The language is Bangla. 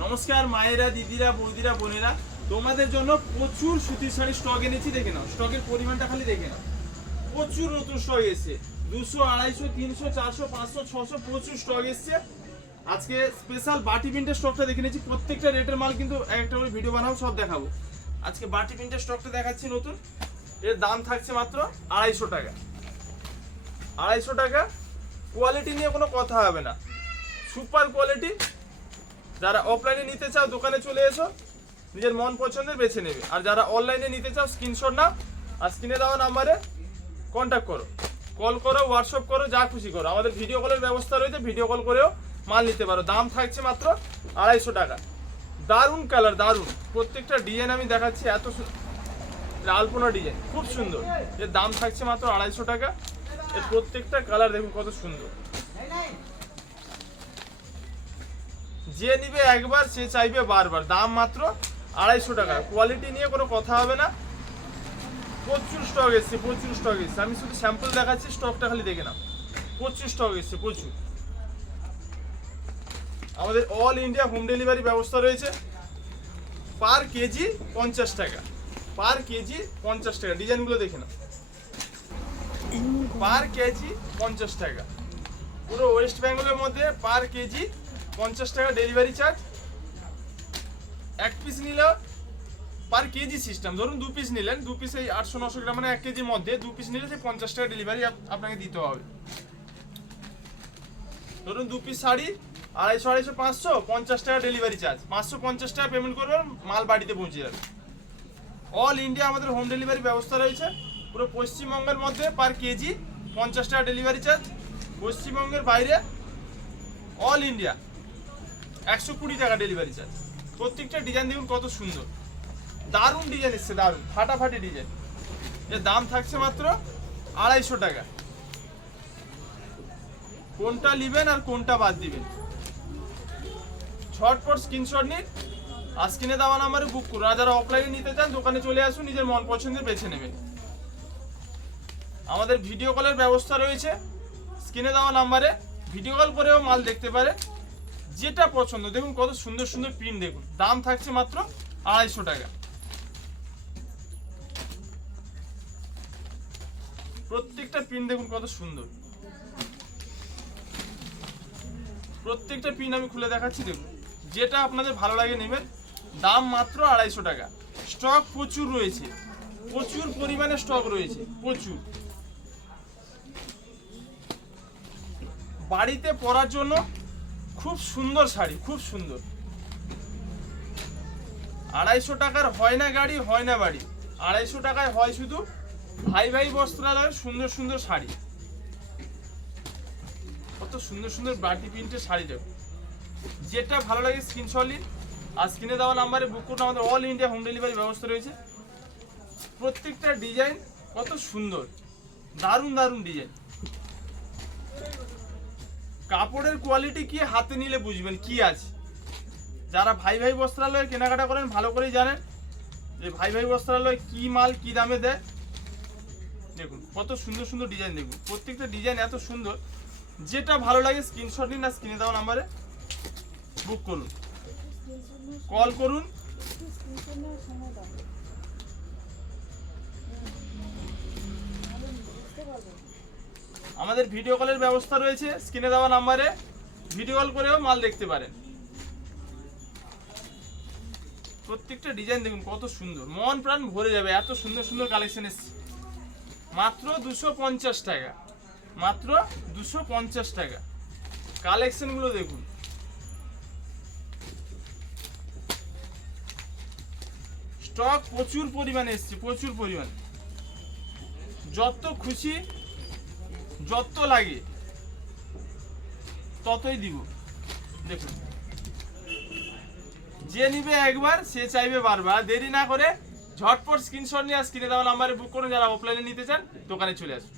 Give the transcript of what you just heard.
নমস্কার মায়েরা, দিদিরা, বৌদিরা, বোনেরা, তোমাদের জন্য প্রচুর সুতির শাড়ি স্টক এনেছি। দেখে নাও, স্টকের পরিমাণটা খালি দেখে নাও। প্রচুর নতুন স্টক এসছে, 200, 250, 300, 400, 500, 600 প্রচুর স্টক এসছে। আজকে স্পেশাল বাটি প্রিন্টের স্টকটা দেখে নিয়েছি। প্রত্যেকটা রেটের মাল কিন্তু একটা করে ভিডিও বানাবো, সব দেখাবো। আজকে বাটি প্রিন্টের স্টকটা দেখাচ্ছি নতুন। এর দাম থাকছে মাত্র 250 টাকা। 250 টাকা। কোয়ালিটি নিয়ে কোনো কথা হবে না, সুপার কোয়ালিটি। যারা অফলাইনে নিতে চাও দোকানে চলে এসো, নিজের মন পছন্দের বেছে নেবে। আর যারা অনলাইনে নিতে চাও স্ক্রিনশট নাও, আর স্ক্রিনে দেওয়া নাম্বারে কন্ট্যাক্ট করো, কল করো, হোয়াটসঅ্যাপ করো, যা খুশি করো। আমাদের ভিডিও কলের ব্যবস্থা রয়েছে, ভিডিও কল করেও মাল নিতে পারো। দাম থাকছে মাত্র 250 টাকা। দারুণ কালার, দারুণ। প্রত্যেকটা ডিজাইন আমি দেখাচ্ছি, এত আলপনা ডিজাইন খুব সুন্দর। এর দাম থাকছে মাত্র 250 টাকা। এর প্রত্যেকটা কালার দেখুন কত সুন্দর। যে নিবে একবার সে চাইবে বারবার। দাম মাত্র 250 টাকা। কোয়ালিটি নিয়ে কোনো কথা হবে না। প্রচুর স্টক এসছে, প্রচুর স্টক এসছে। আমি শুধু স্যাম্পল দেখাচ্ছি, স্টকটা খালি দেখে নাও। প্রচুর স্টক এসছে, প্রচুর। আমাদের অল ইন্ডিয়া হোম ডেলিভারি ব্যবস্থা রয়েছে। পার কেজি 50 টাকা। পার কেজি 50 টাকা। ডিজাইনগুলো দেখে নাও। পার কেজি 50 টাকা। পুরো ওয়েস্ট বেঙ্গলের মধ্যে পার কেজি 50 টাকা ডেলিভারি চার্জ। এক পিস নিলে পার কেজি সিস্টেম। ধরুন 2 পিস নিলেন, 2 পিস এই 800-900 গ্রাম, মানে 1 কেজির মধ্যে 2 পিস নিলে সেই 50 টাকা ডেলিভারি আপনাকে দিতে হবে। ধরুন 2 পিস শাড়ি 250, 500, 50 টাকা ডেলিভারি চার্জ। 550 টাকা পেমেন্ট করবেন, মাল বাড়িতে পৌঁছে যাবে। অল ইন্ডিয়া আমাদের হোম ডেলিভারি ব্যবস্থা রয়েছে। পুরো পশ্চিমবঙ্গের মধ্যে পার কেজি 50 টাকা ডেলিভারি চার্জ। পশ্চিমবঙ্গের বাইরে অল ইন্ডিয়া 120 টাকা ডেলিভারি চার্জ। প্রত্যেকটা ডিজাইন দেখুন কত সুন্দর, দারুণ ডিজাইন এসছে, দারুণ ফাটাফাটি ডিজাইন। এর দাম থাকছে মাত্র 250 টাকা। কোনটা নেবেন আর কোনটা বাদ দিবেন, ঝটপট স্ক্রিনশট নিন, আর স্ক্রিনে দেওয়া নাম্বারে বুক করুন। আর যারা অফলাইনে নিতে চান দোকানে চলে আসুন, নিজের মন পছন্দের বেছে নেবেন। আমাদের ভিডিও কলের ব্যবস্থা রয়েছে। স্ক্রিনে দেওয়া নাম্বারে ভিডিও কল করেও মাল দেখতে পারে, যেটা পছন্দ। দেখুন কত সুন্দর সুন্দর প্রিন্ট দেখুন। দাম থাকছে মাত্র 250 টাকা। প্রত্যেকটা প্রিন্ট দেখুন কত সুন্দর। প্রত্যেকটা প্রিন্ট আমি খুলে দেখাচ্ছি, দেখুন যেটা আপনাদের ভালো লাগে নেবেন। দাম মাত্র 250 টাকা। স্টক প্রচুর রয়েছে, প্রচুর পরিমাণে স্টক রয়েছে, প্রচুর। বাড়িতে পরার জন্য খুব সুন্দর শাড়ি, খুব সুন্দর। 250 টাকার হয় না গাড়ি, হয় না বাড়ি। 250 টাকায় হয় শুধু ভাই ভাই বস্ত্রালয়ের সুন্দর সুন্দর শাড়ি। কত সুন্দর সুন্দর বাটি প্রিন্টের শাড়ি দেখো। যেটা ভালো লাগে স্ক্রিনশট নিন, আর স্ক্রিনে দেওয়া নাম্বারে বুক করুন। আমাদের অল ইন্ডিয়া হোম ডেলিভারি ব্যবস্থা রয়েছে। প্রত্যেকটা ডিজাইন কত সুন্দর, দারুণ দারুণ ডিজাইন। কাপড়ের কোয়ালিটি কি হাতে নিলে বুঝবেন কি আছে। যারা ভাই ভাই বস্ত্রালয়ে কেনাকাটা করেন ভালো করেই জানেন যে ভাই ভাই বস্ত্রালয় কি মাল কি দামে দেয়। দেখুন কত সুন্দর সুন্দর ডিজাইন, দেখুন প্রত্যেকটা ডিজাইন এত সুন্দর। যেটা ভালো লাগে স্ক্রিনশট নিন, আর স্ক্রিনে দেওয়া নাম্বারে বুক করুন, কল করুন। আমাদের ভিডিও কলের ব্যবস্থা রয়েছে। স্ক্রিনে দেওয়া নাম্বারে ভিডিও কল করেও মাল দেখতে পারেন। প্রত্যেকটা ডিজাইন দেখুন কত সুন্দর, মন প্রাণ ভরে যাবে। এত সুন্দর সুন্দর কালেকশন এসছে। মাত্র 250 টাকা। মাত্র 250 টাকা। কালেকশনগুলো দেখুন। স্টক প্রচুর পরিমাণে এসছে, প্রচুর পরিমাণে। যত খুশি, যত লাগে ততই দিব। দেখুন যে নিবে একবার সে চাইবে বারবার। দেরি না করে ঝটপট স্ক্রিনশট নিয়ে স্ক্রিনে দেওয়া নাম্বারে বুক করুন। যারা অফলাইনে নিতে চান দোকানে চলে আসুন।